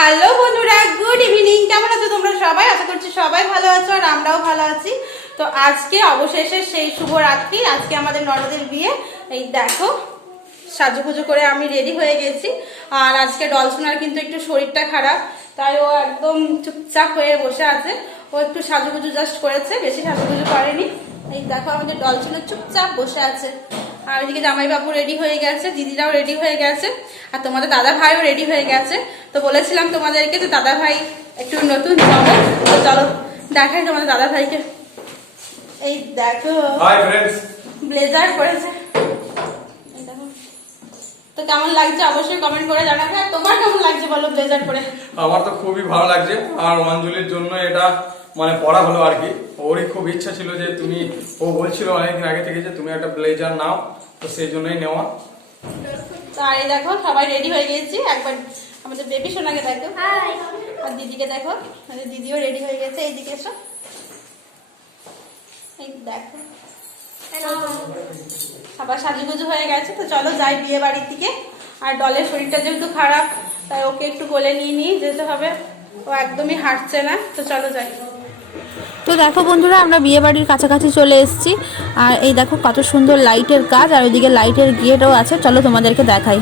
Hello বন্ধুরা, good evening. কেমন আছো তোমরা সবাই? আশা করছি সবাই ভালো আছো আর আমরাও ভালো আছি। তো আজকে অবশেষে সেই শুভ রাত্রি, আজকে আমাদের ননদের বিয়ে। এই দেখো সাজুগুজু করে আমি রেডি হয়ে গেছি। আর আজকে ডলসোনার কিন্তু একটু শরীরটা খারাপ, তাই ও একদম চুপচাপ হয়ে বসে আছে। ও একটু সাজুগুজু জাস্ট করেছে, বেশি সাজুগুজু করেনি। এই দেখো আমাদের ডলসোনা চুপচাপ বসে আছে। আর এদিকে জামাইবাবু রেডি হয়ে গেছে, দিদিরাও রেডি হয়ে গেছে, আর তোমাদের দাদা ভাইও রেডি হয়ে গেছে। তো বলেছিলাম তোমাদেরকে যে দাদা ভাই একটু নতুন যাবো, তো চলো দেখাই তোমাদের দাদা ভাইকে। এই দেখো ব্লেজার পরেছে। তো কেমন লাগছে অবশ্যই কমেন্ট করে জানাবে। আর তোমার কেমন লাগছে বলো ব্লেজার পরে? আমার তো খুবই ভালো লাগছে। আর অঞ্জলির জন্য এটা মানে পড়া হলো আর কি। ওরই খুব ইচ্ছা ছিল যে তুমি, ও বলছিল অনেকদিন আগে থেকে যে তুমি একটা ব্লেজার নাও, তো সেই জন্যই নেওয়া। তো আর এই দেখো সবাই রেডি হয়ে গেছি। একবার আমাদের বেবি সোনাকে দেখো, আর দিদিকে দেখো, আমাদের দিদিও রেডি হয়ে গেছে। এইদিকে এসো, এই দেখো সবার সাজুগুজু হয়ে গেছে। তো চলো যাই বিয়ে বাড়ির দিকে। আর ডলের শরীরটা যেহেতু খারাপ, তাই ওকে একটু কোলে নিয়ে যেতে হবে, ও একদমই হাঁটছে না। তো চলো যাই। তো দেখো বন্ধুরা, আমরা বিয়ে বাড়ির কাছাকাছি চলে এসেছি। আর এই দেখো কত সুন্দর লাইটের কাজ, আর ওইদিকে লাইটের গেটও আছে। চলো তোমাদেরকে দেখাই।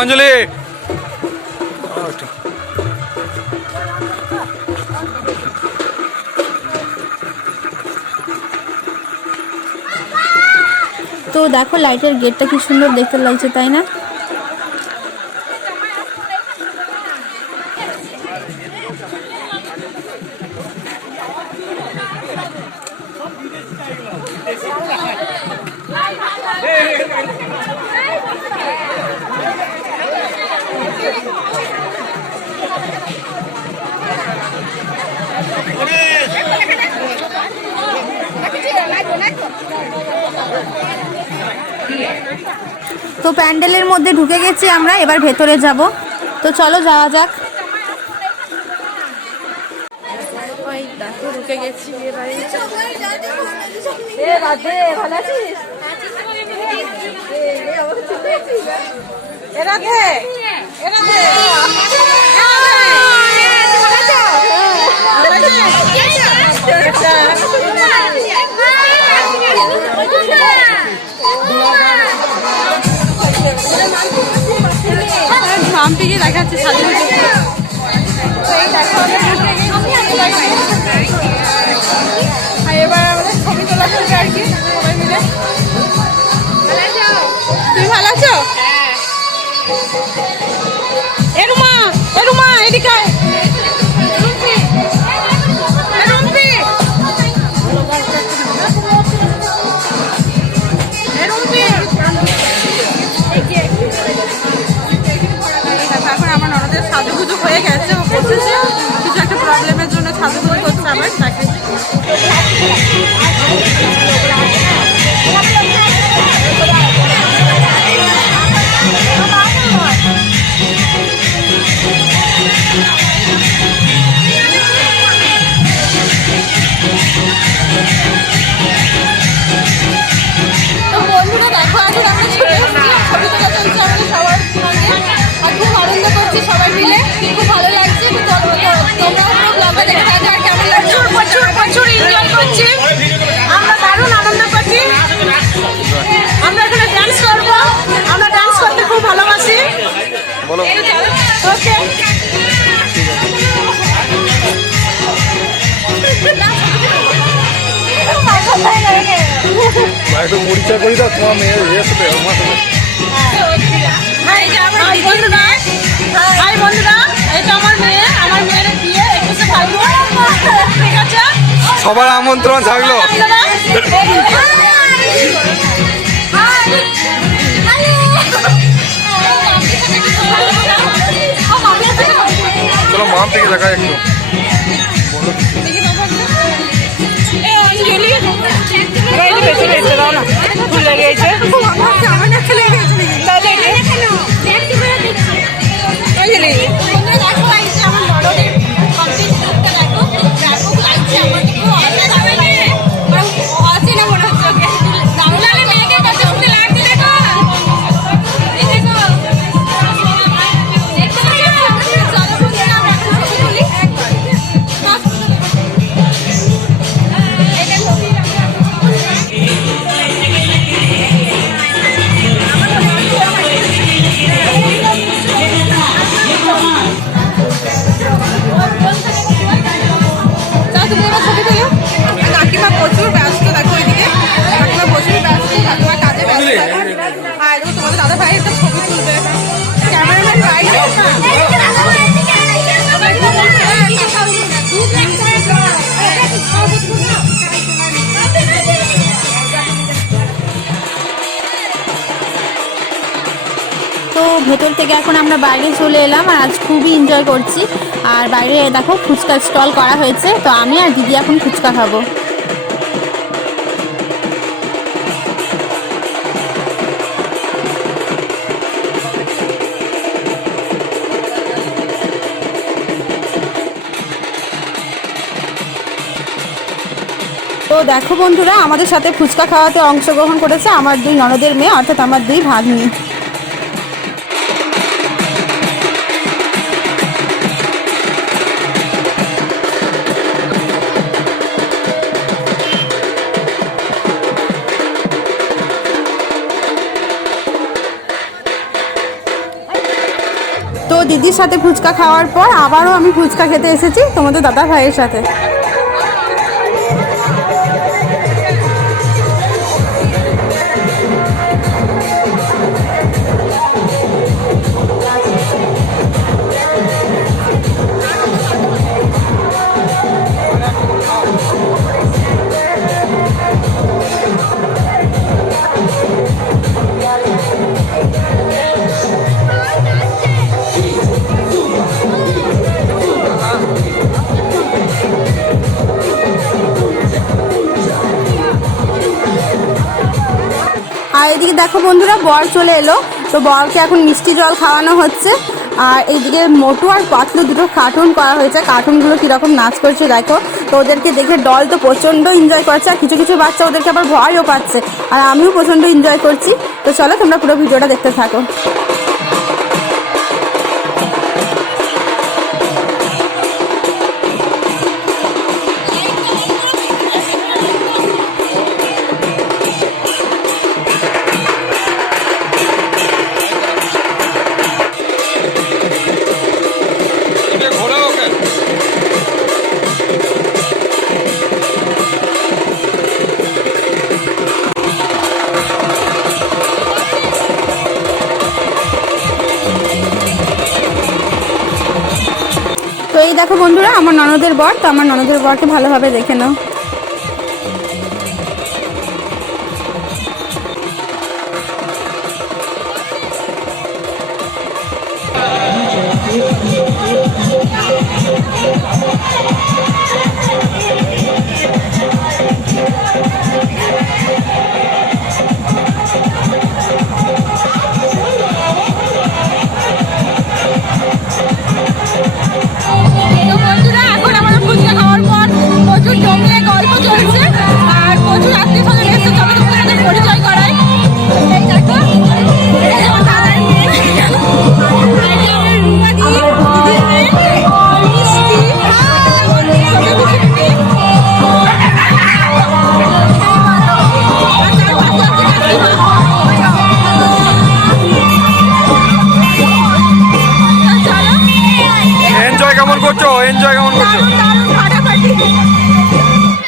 অঞ্জলি তো দেখো লাইটের গেটটা কি সুন্দর দেখতে লাগছে, তাই না? তো প্যান্ডেলের মধ্যে ঢুকে গেছি আমরা, এবার ভেতরে যাব। তো চলো যাওয়া যাক। ওই দেখো ঢুকে গেছি বিয়ে বাড়ি। মাম্পিকে দেখাচ্ছে সাজুগুজু। আর এবার আমাদের ছবি তোলা চলবে আর কি, সবাই মিলে। তুমি ভালো আছো? এরুমা এরুমা এদিকে আয়। এখন আমার ননদের সাজুগুজু হয়ে গেছে, ও বসেছে কিছু একটা প্রবলেমের জন্য সাজুগুজু করছে আবার তাকে। তো বন্ধুরা দেখো, এখন আমরা ছবি তোলা চলছে আমাদের সবার সঙ্গে, আর খুব আনন্দ করছি সবাই মিলে, খুব ভালো লাগছে। তোমরা ব্লগটা দেখে থাকো। আর কেমন লাগছে? প্রচুর প্রচুর এনজয় করছি আমরা, দারুণ আনন্দ করছি। আমরা এখানে ডান্স করবো, আমরা ডান্স করতে খুব ভালোবাসি। ওকে একটু পরিচয় করি দাও তোমার মেয়ের ইয়ে সাথে, আমার সাথে। হাই বন্ধুরা, এটা আমার মেয়ে, আমার মেয়ের বিয়ে 21 ফাল্গুন। ঠিক আছে, সবার আমন্ত্রণ থাকলো। চলো মাম থেকে দেখায় একটু। ভেতর থেকে এখন আমরা বাইরে চলে এলাম আর আজ খুবই এনজয় করছি। আর বাইরে দেখো ফুচকা স্টল করা হয়েছে, তো আমি আর দিদি এখন ফুচকা খাবো। তো দেখো বন্ধুরা, আমাদের সাথে ফুচকা খাওয়াতে অংশগ্রহণ করেছে আমার দুই ননদের মেয়ে, অর্থাৎ আমার দুই ভাগ্নি। তো দিদির সাথে ফুচকা খাওয়ার পর আবারও আমি ফুচকা খেতে এসেছি তোমাদের দাদা ভাইয়ের সাথে। আর এদিকে দেখো বন্ধুরা, বর চলে এলো, তো বরকে এখন মিষ্টি জল খাওয়ানো হচ্ছে। আর এইদিকে মোটু আর পাতলু দুটো কার্টুন করা হয়েছে, কার্টুনগুলো কীরকম নাচ করছে দেখো। তো ওদেরকে দেখে ডল তো প্রচণ্ড এনজয় করছে, আর কিছু কিছু বাচ্চা ওদেরকে আবার ভয়ও পাচ্ছে, আর আমিও প্রচণ্ড এনজয় করছি। তো চলো তোমরা পুরো ভিডিওটা দেখতে থাকো। তো এই দেখো বন্ধুরা, আমার ননদের বর, তো আমার ননদের বরকে ভালোভাবে দেখে নাও।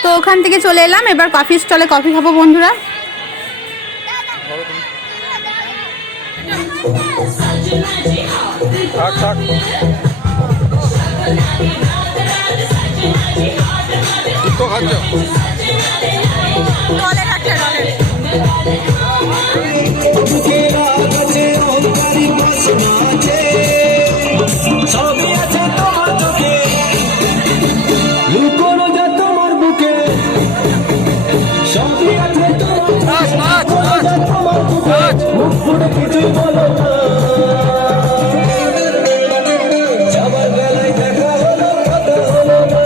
তো ওখান থেকে চলে এলাম, এবার কফি স্টলে কফি খাবো বন্ধুরা। যাবার বেলায় দেখা হলো, কথা হলো না,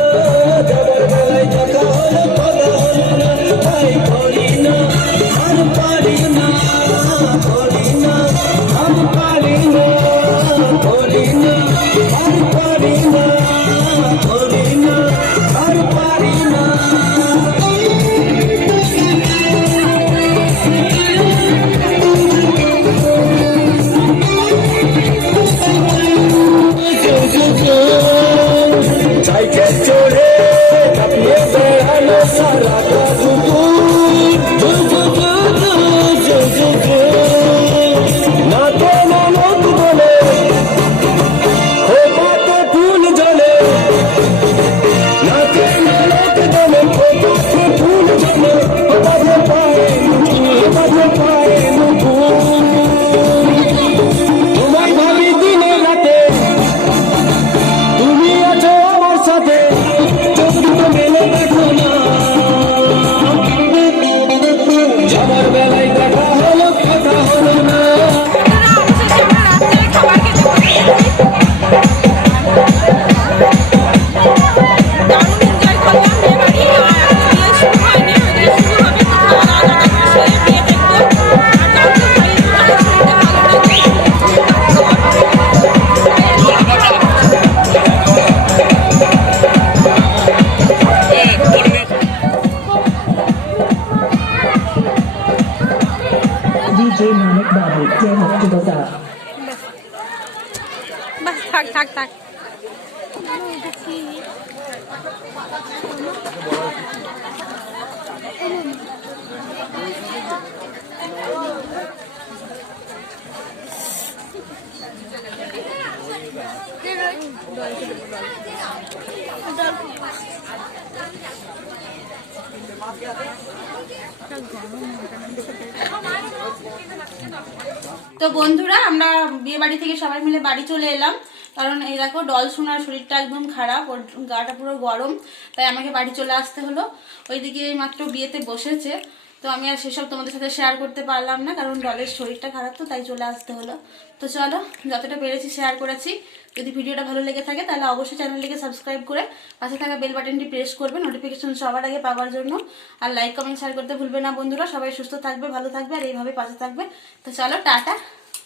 যাবার বেলায় দেখা হলো, কথা হলো না, তাই করি না আর পারি না। থাক থাক থাক। তো বন্ধুরা আমরা বিয়ে বাড়ি থেকে সবাই মিলে বাড়ি চলে এলাম, কারণ এই দেখো ডল শোনার শরীরটা একদম খারাপ, ওর গাটা পুরো গরম, তাই আমাকে বাড়ি চলে আসতে হলো। ওইদিকে মাত্র বিয়েতে বসেছে, তো আমি আর সেসব তোমাদের সাথে শেয়ার করতে পারলাম না, কারণ ডলের শরীরটা খারাপ, তো তাই চলে আসতে হলো। তো চলো, যতটা পেরেছি শেয়ার করেছি। যদি ভিডিওটা ভালো লেগে থাকে তাহলে অবশ্যই চ্যানেলটিকে সাবস্ক্রাইব করে পাশে থাকা বেল বাটনটি প্রেস করবে নোটিফিকেশন সবার আগে পাওয়ার জন্য। আর লাইক কমেন্ট শেয়ার করতে ভুলবে না বন্ধুরা। সবাই সুস্থ থাকবে, ভালো থাকবে, আর এইভাবে পাশে থাকবে। তো চলো, টাটা।